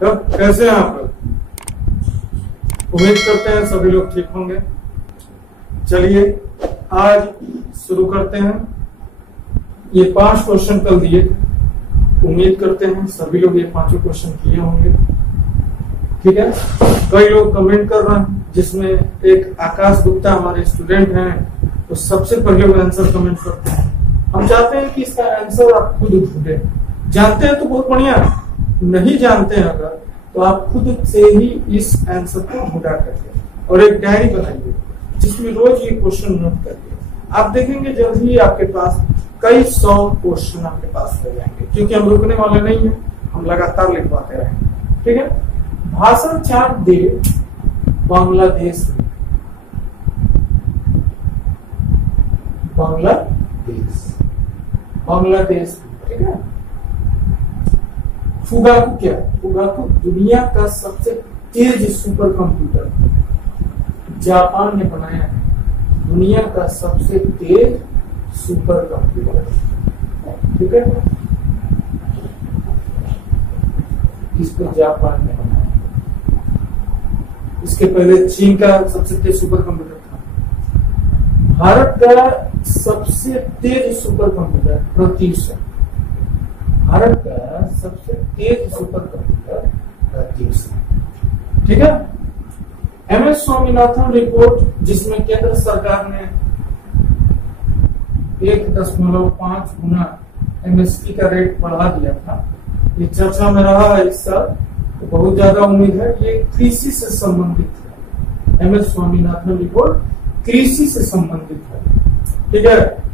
कब कैसे हैं आप लोग? उम्मीद करते हैं सभी लोग ठीक होंगे। चलिए आज शुरू करते हैं। ये 5 क्वेश्चन कल दिए, उम्मीद करते हैं सभी लोग ये 5 क्वेश्चन किए होंगे। ठीक है, कई लोग कमेंट कर रहे हैं, जिसमें एक आकाश गुप्ता हमारे स्टूडेंट हैं, तो सबसे पहले वो आंसर कमेंट करते हैं। हम चाहते हैं कि इसका आंसर आप खुद ढूंढे। जानते हैं तो बहुत बढ़िया, नहीं जानते हैं अगर तो आप खुद से ही इस आंसर को ढूंढा करके और एक डायरी बनाइए जिसमें रोज ये क्वेश्चन नोट करिए। आप देखेंगे जल्द ही आपके पास कई 100 क्वेश्चन आपके पास रह जाएंगे, क्योंकि हम रुकने वाले नहीं है, हम लगातार लिखवाते रहेंगे। ठीक है, भाषण चार्ट दे बांग्लादेश में। बांग्लादेश ठीक है। फुगाकू क्या? फुगाकू दुनिया का सबसे तेज सुपर कंप्यूटर जापान ने बनाया है। दुनिया का सबसे तेज सुपर कंप्यूटर, ठीक है, इसको जापान ने बनाया। इसके पहले चीन का सबसे तेज सुपर कंप्यूटर था। भारत का सबसे तेज सुपर कंप्यूटर प्रत्युषा। भारत का सबसे तेज सुपर कंप्यूटर प्रत्युषा, ठीक है। MS स्वामीनाथन रिपोर्ट, जिसमें केंद्र सरकार ने 1.5 गुना MSP का रेट बढ़ा दिया था, ये चर्चा में रहा है इस साल, तो बहुत ज्यादा उम्मीद है ये कृषि से संबंधित है। MS स्वामीनाथन रिपोर्ट कृषि से संबंधित है, ठीक है।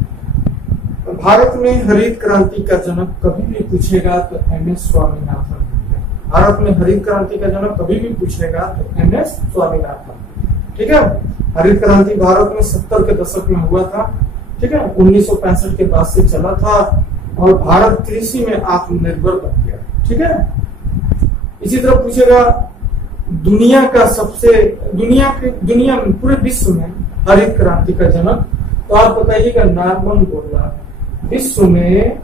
भारत में हरित क्रांति का जनक कभी भी पूछेगा तो MS स्वामीनाथन। भारत में हरित क्रांति का जनक कभी भी पूछेगा तो MS स्वामीनाथन, ठीक है। हरित क्रांति भारत में 70 के दशक में हुआ था, ठीक है, 1965 के बाद से चला था और भारत कृषि में आत्मनिर्भर बन गया, ठीक है। इसी तरह पूछेगा दुनिया का सबसे दुनिया में पूरे विश्व में हरित क्रांति का जनक, तो आप बताइएगा नॉर्मन बोरलॉग। विश्व में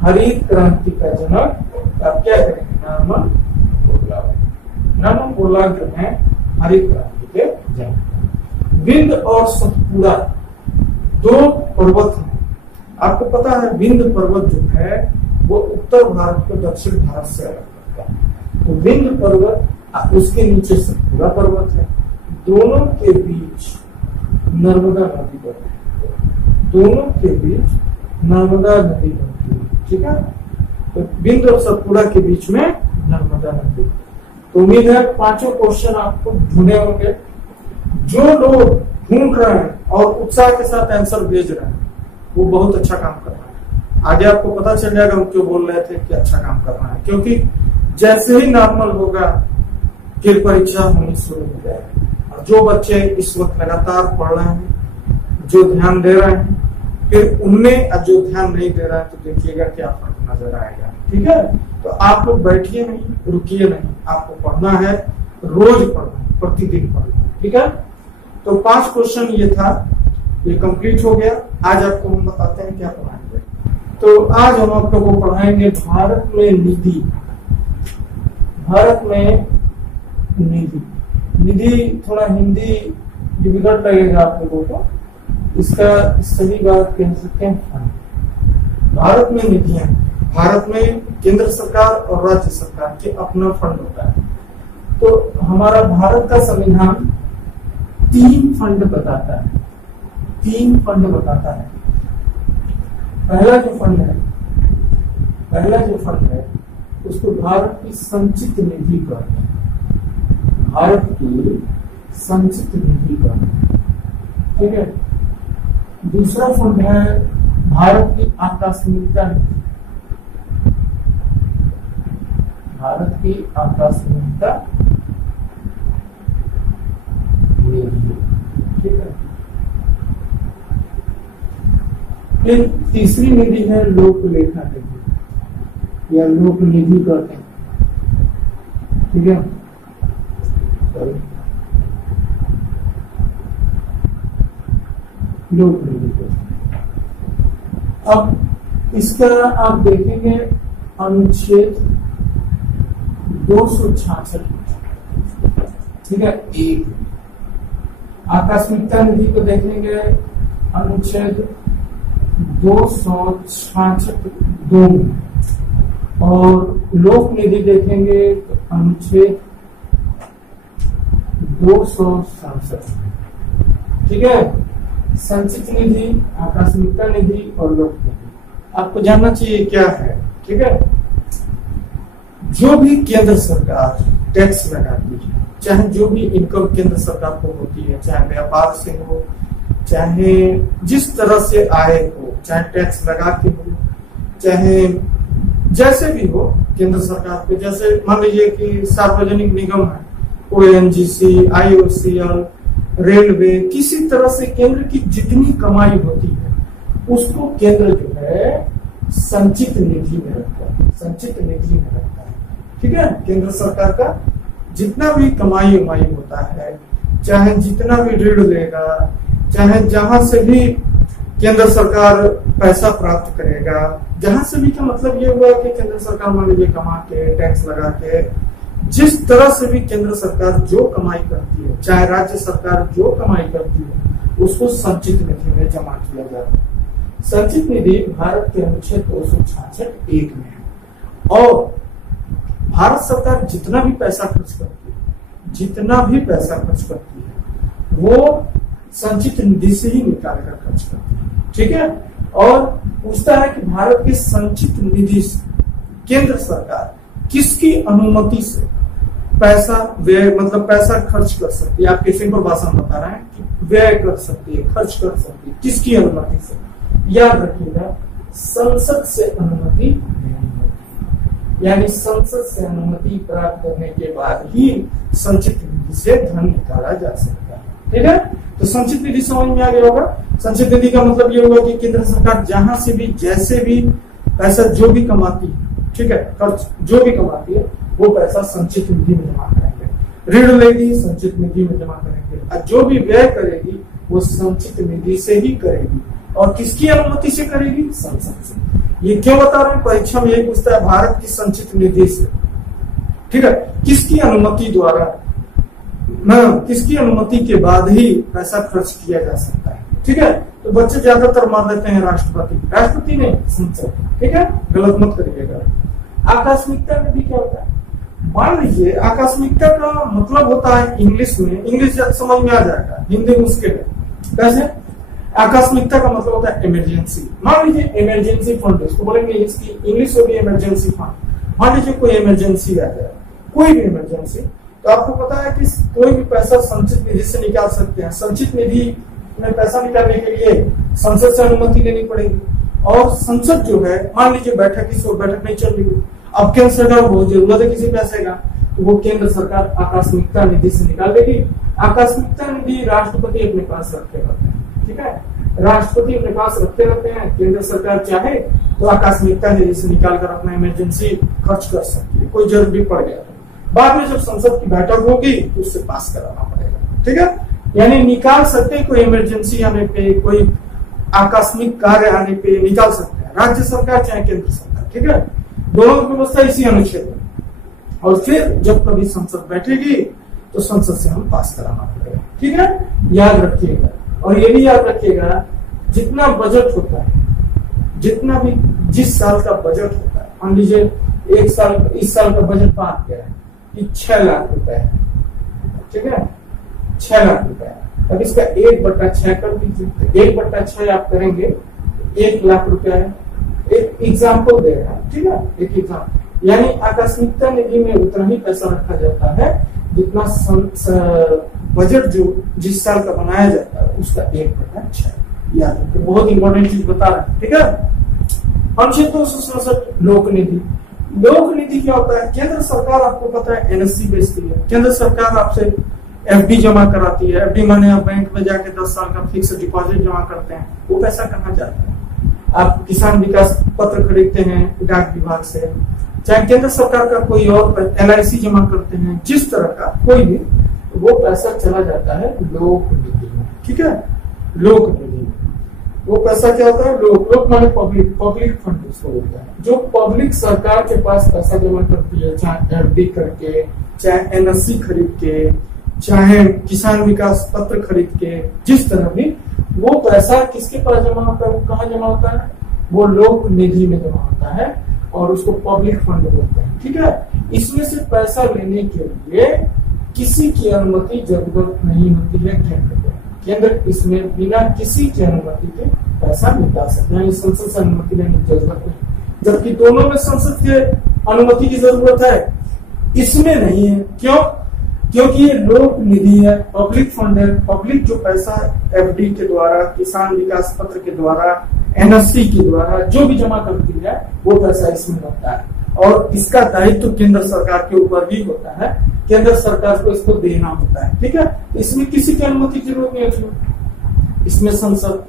हरित क्रांति का जनक आप क्या करेंगे? Norman Borlaug. नॉर्मन बोरलॉग जो है हरित क्रांति के जनक। विंध्य और सतपुड़ा 2 पर्वत हैं। आपको पता है विंध्य पर्वत जो है वो उत्तर भारत को दक्षिण भारत से अलग करता है। तो विंध्य पर्वत, उसके नीचे सतपुड़ा पर्वत है, दोनों के बीच नर्मदा नदी बहती है। दोनों के बीच नर्मदा नदी बहती है, ठीक है। तो विंध्य और सतपुड़ा के बीच में नर्मदा नदी। तो उम्मीद है 5 क्वेश्चन आपको ढूंढे होंगे। जो लोग ढूंढ रहे हैं और उत्साह के साथ आंसर भेज रहे हैं वो बहुत अच्छा काम कर रहे हैं। आगे आपको पता चल जाएगा हम क्यों बोल रहे थे कि अच्छा काम कर रहे हैं, क्योंकि जैसे ही नॉर्मल होगा फिर परीक्षा होनी शुरू हो जाएगी। और जो बच्चे इस वक्त लगातार पढ़ रहे हैं, जो ध्यान दे रहे हैं, फिर उनमें जो ध्यान नहीं दे रहा है, तो देखिएगा क्या फर्क नजर आएगा, ठीक है। तो आप लोग बैठिए नहीं, रुकिए नहीं, आपको पढ़ना है, रोज पढ़ना है, प्रतिदिन पढ़ना है, ठीक है। तो 5 क्वेश्चन ये था, ये कंप्लीट हो गया। आज आपको हम बताते हैं क्या पढ़ाएंगे। तो आज हम आप लोगों को पढ़ाएंगे भारत में निधि। भारत में निधि, निधि थोड़ा हिंदी डिफिकल्ट लगेगा आप लोगों को, इसका सही बात कह सकते हैं फंड। भारत में निधियां, भारत में केंद्र सरकार और राज्य सरकार के अपना फंड होता है। तो हमारा भारत का संविधान 3 फंड बताता है। 3 फंड बताता है। पहला जो फंड है उसको भारत की संचित निधि कहते हैं। भारत की संचित निधि कहते हैं, ठीक है। दूसरा फंड है भारत की आकस्मिकता निधि। भारत की आकस्मिकता निधि, ठीक है। फिर तीसरी निधि है लोक लेखा निधि या लोक निधि कहते हैं, ठीक है। लोक निधि कहते हैं। अब इसका आप देखेंगे अनुच्छेद 266, ठीक है। एक आकस्मिकता निधि को देखेंगे अनुच्छेद 266(2) और लोक निधि देखेंगे तो अनुच्छेद 267, ठीक है। संचित निधि, आकस्मिकता निधि और लोक निधि आपको जानना चाहिए क्या है, ठीक है। जो भी केंद्र सरकार टैक्स लगाती है, चाहे जो भी इनकम केंद्र सरकार को होती है, चाहे व्यापार से हो, चाहे जिस तरह से आय हो, चाहे टैक्स लगा के हो, चाहे जैसे भी हो केंद्र सरकार पे, जैसे मान लीजिए कि सार्वजनिक निगम है, ONGC, IOCL, रेलवे, किसी तरह से केंद्र की जितनी कमाई होती है उसको केंद्र जो है संचित निधि में रखता है, संचित निधि में रखता है, ठीक है। केंद्र सरकार का जितना भी कमाई उमाई होता है, चाहे जितना भी ऋण लेगा, चाहे जहां से भी केंद्र सरकार पैसा प्राप्त करेगा, जहां से भी का मतलब ये हुआ कि केंद्र सरकार मान लीजिए कमा के टैक्स लगा के जिस तरह से भी केंद्र सरकार जो कमाई करती है, चाहे राज्य सरकार जो कमाई करती है, उसको संचित निधि में जमा किया जाता है। संचित निधि भारत के अनुच्छेद 266(1) में है और भारत सरकार जितना भी पैसा खर्च करती है, जितना भी पैसा खर्च करती है वो संचित निधि से ही निकाल कर खर्च करती है, ठीक है। और पूछता है कि भारत की संचित निधि से केंद्र सरकार किसकी अनुमति से पैसा व्यय, मतलब पैसा खर्च कर सकती है। आपके सिंपल भाषा में बता रहे हैं कि व्यय कर सकती है, खर्च कर सकती है, किसकी अनुमति से? याद रखिएगा, संसद से अनुमति लेनी होगी, यानी संसद से अनुमति प्राप्त करने के बाद ही संचित निधि से धन निकाला जा सकता है, ठीक है। तो संचित निधि समझ में आ गया होगा। संचित निधि का मतलब ये होगा कि केंद्र सरकार जहां से भी जैसे भी पैसा जो भी कमाती है, ठीक है, खर्च जो भी कमाती है वो पैसा संचित निधि में जमा करेंगे। ऋण लेगी संचित निधि में जमा करेंगे और जो भी व्यय करेगी वो संचित निधि से ही करेगी। और किसकी अनुमति से करेगी? संसद से। ये क्यों बता रहे हैं? परीक्षा में यही पूछता है, भारत की संचित निधि से, ठीक है, किसकी अनुमति द्वारा, किसकी अनुमति के बाद ही पैसा खर्च किया जा सकता है, ठीक है। तो बच्चे ज्यादातर मान लेते हैं राष्ट्रपति, राष्ट्रपति नहीं संसद, ठीक है, गलत मत करिएगा। आकस्मिकता निधि क्या होता है? मान लीजिए आकस्मिकता का मतलब होता है इंग्लिश में, इंग्लिश समझ में आ जाएगा, हिंदी मुश्किल है। कैसे? आकस्मिकता का मतलब होता है इमरजेंसी। मान लीजिए इमरजेंसी फंड, इसको बोलेंगे, इसकी इंग्लिश होगी इमरजेंसी फंड। मान लीजिए कोई इमरजेंसी आ जाए, कोई भी इमरजेंसी, तो आपको पता है कि कोई भी पैसा संचित निधि से निकाल सकते हैं। संचित निधि में पैसा निकालने के लिए संसद से अनुमति लेनी पड़ेगी और संसद जो है, मान लीजिए बैठक, इस बैठक नहीं चल रही, अब केंद्र सरकार को जरूरत है किसी पैसे का, तो वो केंद्र सरकार आकस्मिकता निधि से निकाल देगी। आकस्मिकता निधि राष्ट्रपति अपने पास रखते रहते हैं, ठीक है, राष्ट्रपति अपने पास रखते रहते हैं। केंद्र सरकार चाहे तो आकस्मिकता निधि से निकाल कर अपना इमरजेंसी खर्च कर सकती है, कोई जरूरी पड़ गया तो। बाद में जब संसद की बैठक होगी तो उससे पास कराना पड़ेगा, ठीक है। यानी निकाल सकते हैं, कोई इमरजेंसी आने पे, कोई आकस्मिक कार्य आने पे निकाल सकते हैं, राज्य सरकार चाहे केंद्र सरकार, ठीक है। दोनों की व्यवस्था इसी अनुच्छेद में। और फिर जब कभी संसद बैठेगी तो संसद से हम पास कराना पड़ेगा, ठीक है, याद रखिएगा। और ये भी याद रखिएगा, जितना बजट होता है, जितना भी जिस साल का बजट होता है, मान लीजिए एक साल, इस साल का बजट बात क्या है कि 6 लाख रुपए है, ठीक है, 6 लाख रुपए है। अब इसका 1/6 कर दीजिए, 1/6 आप करेंगे 1 लाख रुपया है। एक एग्जाम्पल दे रहा है, ठीक है, एक एग्जाम्पल, यानी आकस्मिकता निधि में उतना ही पैसा रखा जाता है जितना बजट जो जिस साल का बनाया जाता है उसका 1/6। याद रखिए, बहुत इंपॉर्टेंट चीज बता रहा है, ठीक है। अनुच्छेद 267 लोक निधि। लोक निधि क्या होता है? केंद्र सरकार, आपको पता है, NSC बेचती है। केंद्र सरकार आपसे FD जमा कराती है। FD माने आप बैंक में जाके 10 साल का फिक्स डिपॉजिट जमा करते हैं। वो पैसा कहाँ जाता है? आप किसान विकास पत्र खरीदते हैं डाक विभाग से, चाहे केंद्र सरकार का कोई और LIC जमा करते हैं, जिस तरह का कोई भी, वो पैसा चला जाता है लोक निधि में, ठीक है, लोक निधि। वो पैसा क्या होता है, लोग माने पब्लिक, पब्लिक फंड उसको बोलते हैं। जो पब्लिक सरकार के पास पैसा जमा करती है, चाहे एफडी करके, चाहे एनएससी खरीद के, चाहे किसान विकास पत्र खरीद के, जिस तरह भी, वो पैसा किसके पास जमा होता है, वो कहाँ जमा होता है, वो लोक निधि में जमा होता है और उसको पब्लिक फंड बोलते हैं। ठीक है, इसमें से पैसा लेने के लिए किसी की अनुमति जरूरत नहीं होती है केंद्र को। केंद्र इसमें बिना किसी की अनुमति के पैसा निकाल सकते हैं, संसद से अनुमति लेने की जरूरत नहीं। जबकि दोनों में संसद के अनुमति की जरूरत है, इसमें नहीं है। क्यों? क्योंकि ये लोक निधि है, पब्लिक फंड है। पब्लिक जो पैसा एफडी के द्वारा, किसान विकास पत्र के द्वारा, एनएससी के द्वारा जो भी जमा करती है, वो पैसा इसमें लगता है और इसका दायित्व तो केंद्र सरकार के ऊपर भी होता है। केंद्र सरकार को इसको देना होता है। ठीक है, इसमें किसी की अनुमति की जरूरत नहीं होती। इसमें संसद।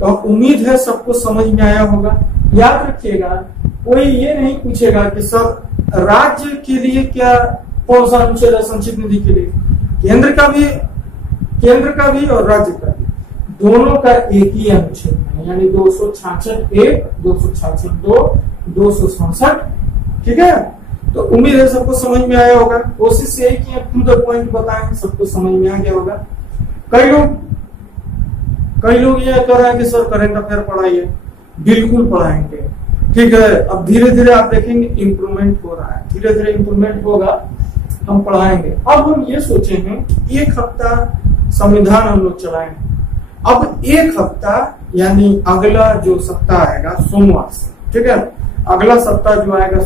तो उम्मीद है सबको समझ में आया होगा। याद रखिएगा, कोई ये नहीं पूछेगा कि सर राज्य के लिए क्या, कौन सा अनुच्छेद है संचित निधि के लिए। केंद्र का भी और राज्य का भी, दोनों का एक ही अनुच्छेद है, यानी 266(1), 266(2), 267। ठीक है, तो उम्मीद है सबको समझ में आया होगा। कोशिश यही की टू द पॉइंट बताएं, सबको समझ में आ गया होगा। कई लोग ये कह रहे हैं कि सर करंट अफेयर पढ़ाइए। बिल्कुल पढ़ाएंगे। ठीक है, अब धीरे धीरे आप देखेंगे इम्प्रूवमेंट हो रहा है, धीरे धीरे इम्प्रूवमेंट होगा, हम पढ़ाएंगे। अब हम ये सोचे हैं कि एक हफ्ता संविधान हम लोग चलाएंगे। अब एक हफ्ता यानी अगला जो सप्ताह आएगा सोमवार से, ठीक है, अगला सप्ताह जो आएगा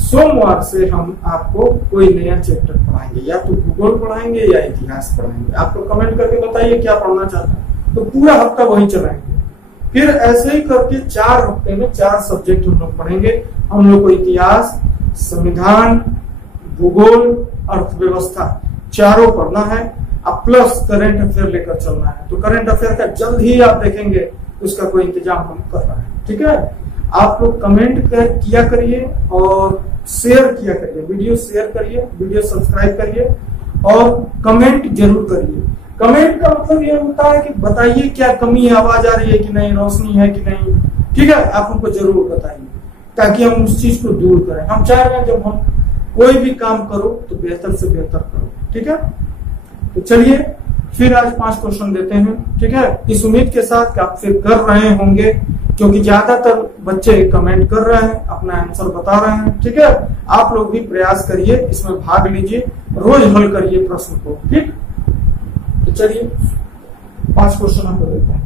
सोमवार से हम आपको कोई नया चैप्टर पढ़ाएंगे, या तो भूगोल पढ़ाएंगे या इतिहास पढ़ाएंगे। आपको कमेंट करके बताइए क्या पढ़ना चाहते हैं, तो पूरा हफ्ता वही चलाएंगे। फिर ऐसे ही करके 4 हफ्ते में 4 सब्जेक्ट हम लोग पढ़ेंगे। हम लोग को इतिहास, संविधान, भूगोल, अर्थव्यवस्था चारों पढ़ना है। अब प्लस करंट अफेयर लेकर चलना है। तो करंट अफेयर का जल्द ही आप देखेंगे, उसका कोई इंतजाम हम कर रहे हैं। ठीक है, आप लोग कमेंट किया करिए और शेयर किया करिए, वीडियो शेयर करिए, वीडियो सब्सक्राइब करिए और कमेंट जरूर करिए। कमेंट का मतलब ये होता है कि बताइए क्या कमी है, आवाज आ रही है कि नहीं, रोशनी है कि नहीं। ठीक है, आप हमको जरूर बताइए ताकि हम उस चीज को दूर करें। हम चाह रहे हैं जब हम कोई भी काम करो तो बेहतर से बेहतर करो। ठीक है, तो चलिए फिर आज 5 क्वेश्चन देते हैं। ठीक है, इस उम्मीद के साथ कि आप फिर कर रहे होंगे, क्योंकि ज्यादातर बच्चे कमेंट कर रहे हैं, अपना आंसर बता रहे हैं। ठीक है, आप लोग भी प्रयास करिए, इसमें भाग लीजिए, रोज हल करिए प्रश्न को। ठीक, तो चलिए 5 क्वेश्चन आपको देते हैं।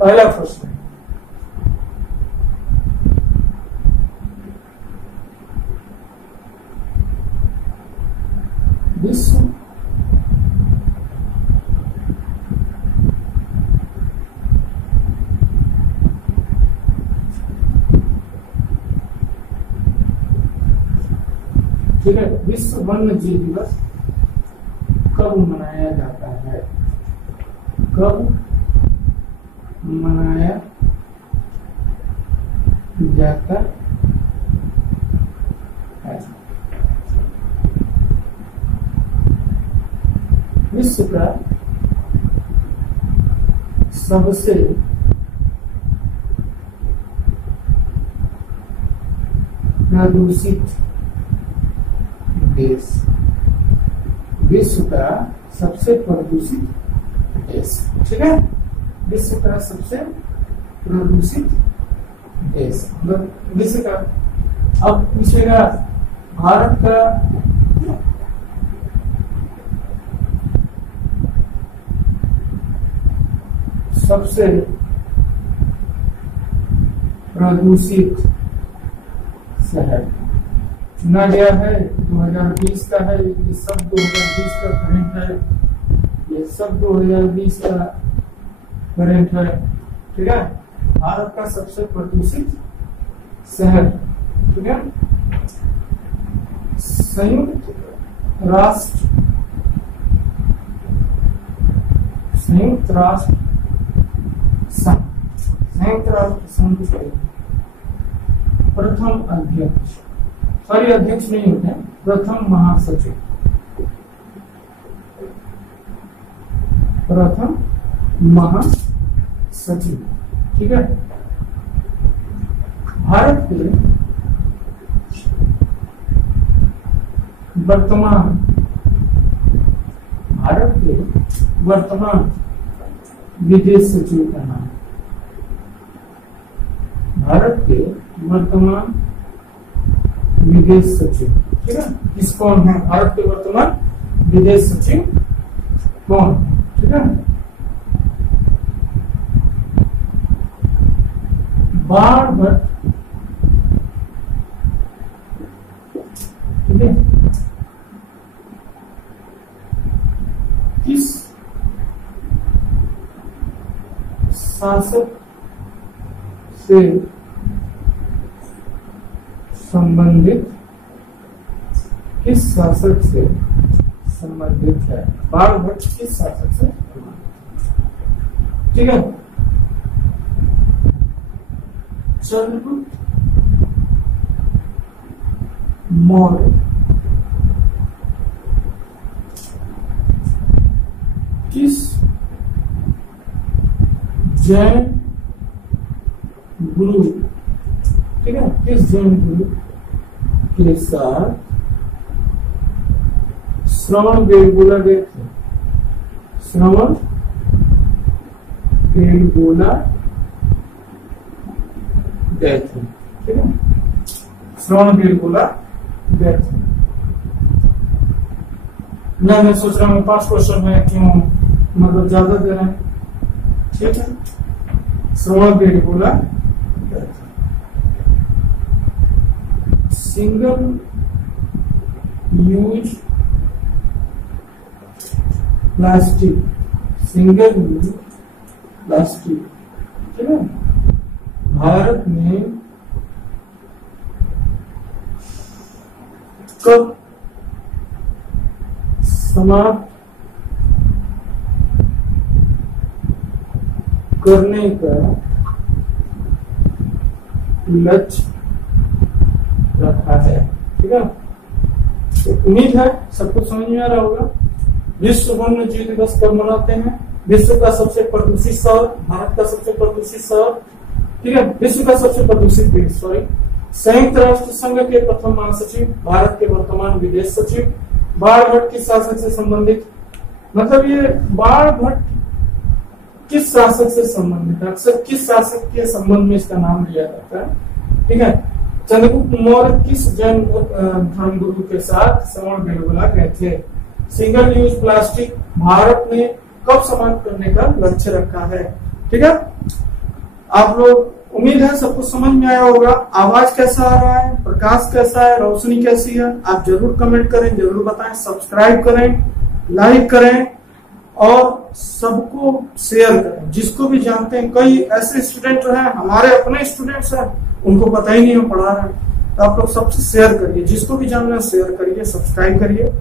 पहला प्रश्न, विश्व ठीक है, विश्व वन्य जीव दिवस कब मनाया जाता है? कब मनाया जाता है? विश्व का सबसे प्रदूषित देश, विश्व का सबसे प्रदूषित देश। ठीक है, विश्व का सबसे प्रदूषित देश, विश्व का। अब पूछेगा भारत का सबसे प्रदूषित शहर चुना गया है, 2020 का है। ये सब 2020 का करंट है, ये सब 2020 का करंट है। ठीक है, भारत का सबसे प्रदूषित शहर, ठीक है, संयुक्त राष्ट्र संघ के प्रथम अध्यक्ष, सॉरी अध्यक्ष नहीं होते, प्रथम महासचिव महासचिव। ठीक है, भारत के वर्तमान विदेश सचिव का नाम, भारत के वर्तमान विदेश सचिव। ठीक है, किस कौन है भारत के वर्तमान विदेश सचिव कौन? ठीक है, बाणभट्ट। ठीक है, किस शासक से संबंधित, किस शासक से संबंधित है? बाणभट्ट किस शासक से? ठीक है, चंद्रगुप्त मौर्य किस जैन गुरु, ठीक है, किस जैन गुरु के साथ श्रवण बेलगोला गए थे? श्रवण बेलगोला गए थे। ठीक है, श्रवण बेलगोला गए थे। ना मैं सोच रहा हूँ 5 क्वेश्चन में क्यों मतलब ज्यादा दे रहे हैं। ठीक है, श्रवण बेलगोला गए थे। Single use plastic, single use plastic, ठीक है, भारत में कब समाप्त करने का लक्ष्य रखा है? ठीक है, तो उम्मीद है सबको समझ में आ रहा होगा। विश्व वन्य जीव दिवस कब मनाते हैं? विश्व का सबसे प्रदूषित शहर, भारत का सबसे प्रदूषित शहर, ठीक है, विश्व का सबसे प्रदूषित देश, सॉरी, संयुक्त राष्ट्र संघ के प्रथम महासचिव, भारत के वर्तमान विदेश सचिव, बाणभट्ट किस शासक से संबंधित? मतलब ये बाणभट्ट किस शासक से संबंधित है? अक्सर किस शासक के संबंध में इसका नाम लिया जाता है। ठीक है, चंद्रगुप्त मौर्य किस जैन धर्मगुरु के साथ श्रवण बेलगोला गए थे? सिंगल यूज प्लास्टिक भारत ने कब समाप्त करने का लक्ष्य रखा है? ठीक है, आप लोग, उम्मीद है सबको समझ में आया होगा। आवाज कैसा आ रहा है, प्रकाश कैसा है, रोशनी कैसी है, आप जरूर कमेंट करें, जरूर बताएं, सब्सक्राइब करें, लाइक करें और सबको शेयर करें। जिसको भी जानते हैं, कई ऐसे स्टूडेंट जो हैं हमारे अपने स्टूडेंट्स हैं, उनको पता ही नहीं हम पढ़ा रहे हैं, तो आप लोग सबसे शेयर करिए, जिसको भी जानना है शेयर करिए, सब्सक्राइब करिए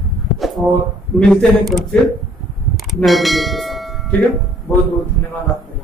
और मिलते हैं कल फिर नए वीडियो के साथ। ठीक है, बहुत बहुत धन्यवाद आपका।